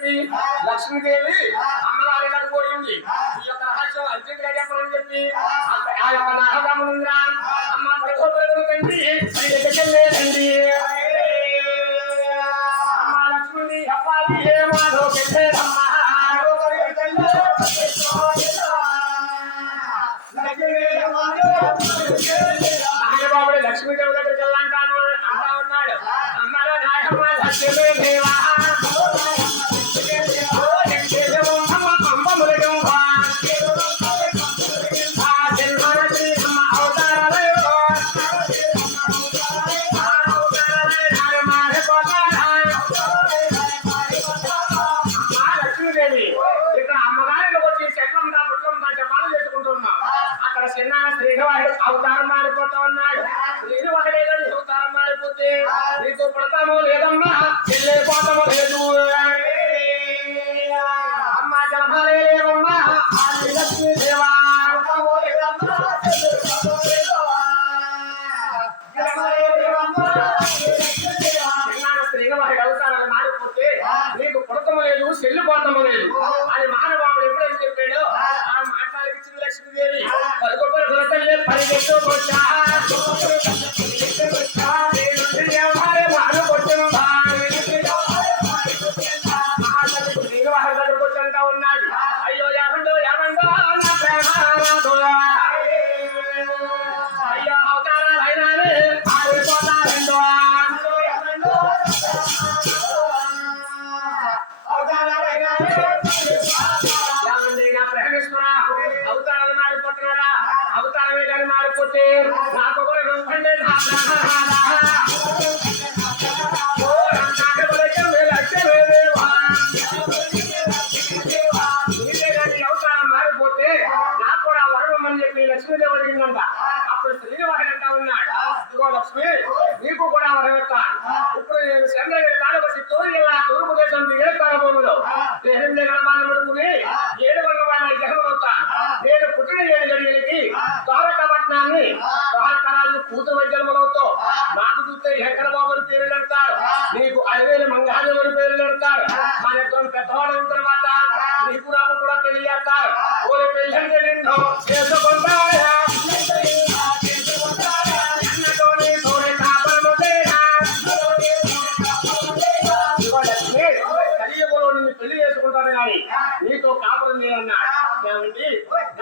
చెప్పి లక్ష్మీదేవి అమ్మగారి పోయింది. ఈ యొక్క రహస్యం అర్జెంట్గా చెప్పమని చెప్పి ఆ- యొక్క నాగరాముంద్రా అమ్మ పడుకోబడుకుని తండ్రి అవతారం మారిపోతా ఉన్నాడు శ్రీనివాడే కానీ అవతారం మారిపోతే నీకు పుడతామో లేదమ్మా వెళ్ళిపోతామో లేదు నీకు పుడతము లేదు చెల్లిపోతము లేదు. అని మహానుభావుడు ఎప్పుడైతే చెప్పాడో ఆ. మాట్లాడిచ్చింది లక్ష్మీదేవి పలుకు పలుకుల తల్లి అడిగిందంట అప్పుడు శ్రీనివాసుడు అంటా ఉన్నాడు. ఇదిగో లక్ష్మి నీకు కూడా వరం ఇస్తాను. ఇప్పుడు నేను చంద్రగిరి తాడబసి తోరి ఇలా తూర్పు దేశం ఏడు కాలభూములు దేహం దగ్గర బాధ పడుకుని ఏడు వందల వాళ్ళ నేను పుట్టిన ఏడు గడియలకి ద్వారకాపట్నాన్ని ద్వారకరాజు కూతురు వైద్యమలవుతో నాకు చూస్తే శంకర బాబుని పేరు పెడతారు. నీకు అరవేలు మంగాదేవుని పేరు పెడతారు. మన ఇద్దరు పెద్దవాళ్ళ తర్వాత నీకు నాకు కూడా పెళ్ళి చేస్తారు. ఓరి నిన్ను చేసుకుంటారా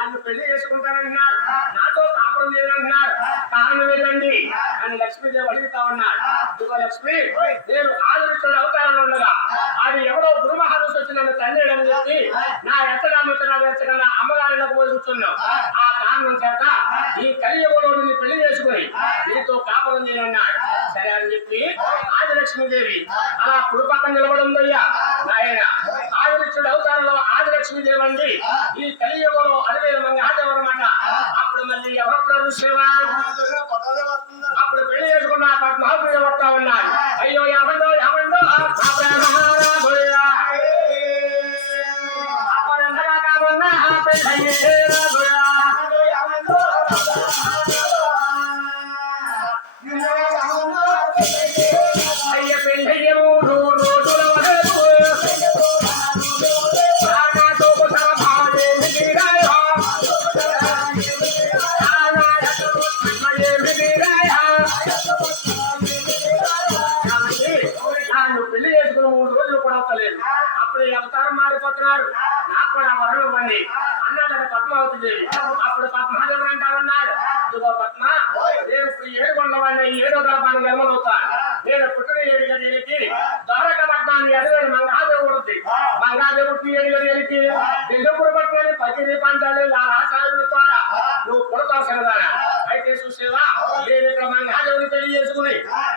నన్ను పెళ్ళి చేసుకుంటానన్నాడు నాతో కాపురం చేయనంటున్నాడు కారణం ఏంటండి? అని లక్ష్మీదేవి అడుగుతా ఉన్నాడు. ఇదిగో లక్ష్మి నేను ఆదరిస్తున్న అవతారంలో ఉండగా అది ఎవడో గురు మహారాజు వచ్చి నన్ను తండ్రి అని చెప్పి నా ఎచ్చడా ముచ్చడా ఎచ్చడా పోయి కూర్చున్నావు. ఆ కారణం చేత ఈ కలియుగంలో నిన్ను పెళ్ళి చేసుకుని నీతో కాపురం చేయనున్నాడు. సరే అని చెప్పి ఆదిలక్ష్మీదేవి అలా కుడి పక్కన నిలబడిందయ్యా నాయన ఆదిలక్ష్ముడు అవతారంలో ఆదిలక్ష్మీదేవి అండి ఈ కలియుగంలో అరవేల మంది ఆడేవారన్నమాట. అప్పుడు మళ్ళీ ఎవరొక్కరు శివ అప్పుడు పెళ్ళి చేసుకున్న పద్మాపురి వస్తా ఉన్నాడు తరం మారిపోతున్నారు. నాకు కూడా వరం ఇవ్వండి. అన్నాడు పద్మావతి దేవి అప్పుడు పద్మాదేవి అంటారన్నారు ఇదిగో పద్మ నేను ఏడు కొండవాడిని ఈ ఏడో గర్భాన్ని గర్భమవుతాను నేను పుట్టిన ఏడు గదికి ద్వారక పద్మాన్ని ఎదురైన మంగాదేవుడికి మంగాదేవుడికి ఏడు గదికి దిగపుడు పట్నాన్ని పగిరి పంచాలి ఆచార్యుల ద్వారా. నువ్వు పుడతావు సరదానా అయితే చూసేవా? నేను ఇక్కడ మంగాదేవుని పెళ్ళి చేసుకుని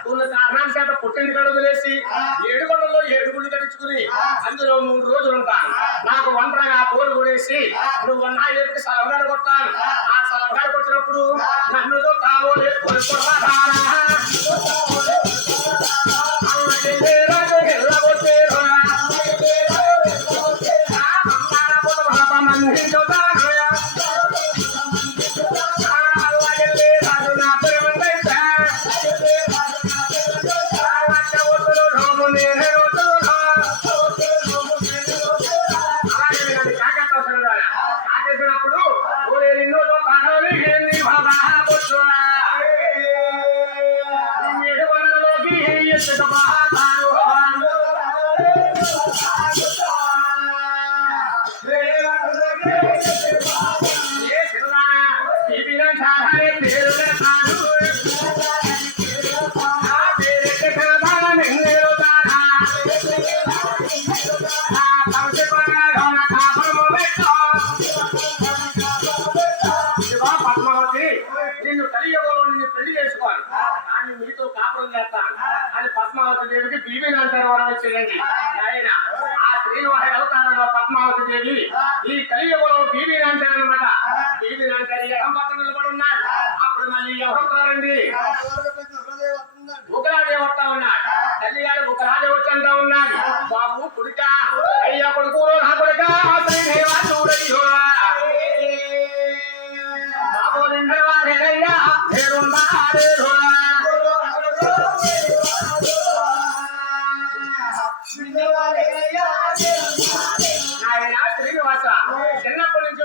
ఉన్న కారణాల చేత పుట్టింటి కడుగులేసి ఏడు తెచ్చుకుని అందులో మూడు రోజులు ఉంటాను. నాకు ఒంటరిగా పోరు కొడేసి నువ్వు నా ఎదుటి సలహాలు కొట్టాను ఆ సలహాలు కొట్టినప్పుడు నన్ను తావో లేదు నిన్ను కలియుగంలో నిన్ను పెళ్ళి చేసుకోవాలి. కానీ మీతో కాపురం చేస్తాను. పద్మావతి దేవి ఈ కలియుగంలో బీబీ అంటారు అనమాట బీబీ అంటారు ఎడం పక్కన నిలబడి ఉన్నారు అప్పుడు మళ్ళీ ఎవరు వస్తారండి ఉగ్రాడే వస్తా ఉన్నాడు.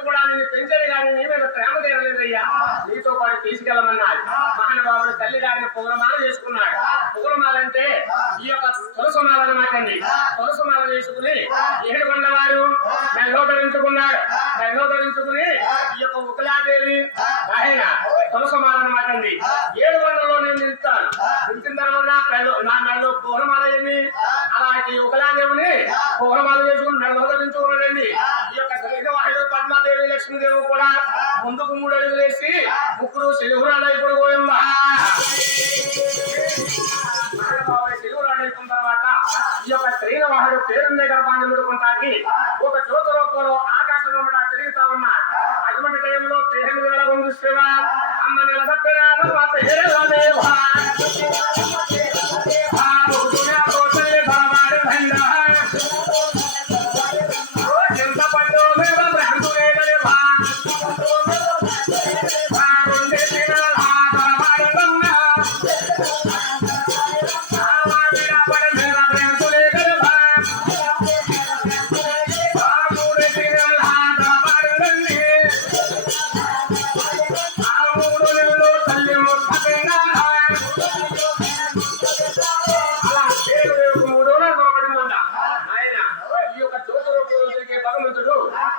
కూడా నేను పెంచేది కానీ నీ మీద ప్రేమ తీరలేదయ్యా. నీతో పాటు తీసుకెళ్ళమన్నాడు. మహానుభావుడు తల్లి గారిని పుగరమాల చేసుకున్నాడు. పుగరమాల ఈ యొక్క తులసమాల అనమాట అండి తులసమాల వేసుకుని ఏడు వారు మెల్లో ధరించుకున్నాడు మెల్లో ధరించుకుని ఈ యొక్క ఉకలాదేవి ఆయన తులసమాల అనమాట అండి ఏడు కొండలో నేను నిలుతాను నిలిచిన తర్వాత నా మెల్లో నా పూర్ణమాల అలాంటి ఉకలాదేవిని పూర్ణమాల వేసుకుని మెల్లో ధరించుకున్నాడండి ఈ యొక్క శ్రీనివాసుడు పద్మాదేవి లక్ష్మీదేవి కూడా ముందుకు మూడు అడుగులు వేసి ముగ్గురు అయిపోయిన తర్వాత ఈ యొక్క శ్రీనివాసుడు పేరుందే గర్భాన్ని ముడుకుంటాకి ఒక జ్యోతి రూపంలో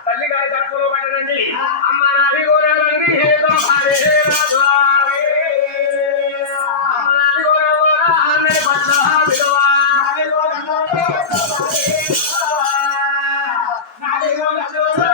తల్లి గారి గర్భంలో పడ్డాడండి Let's go.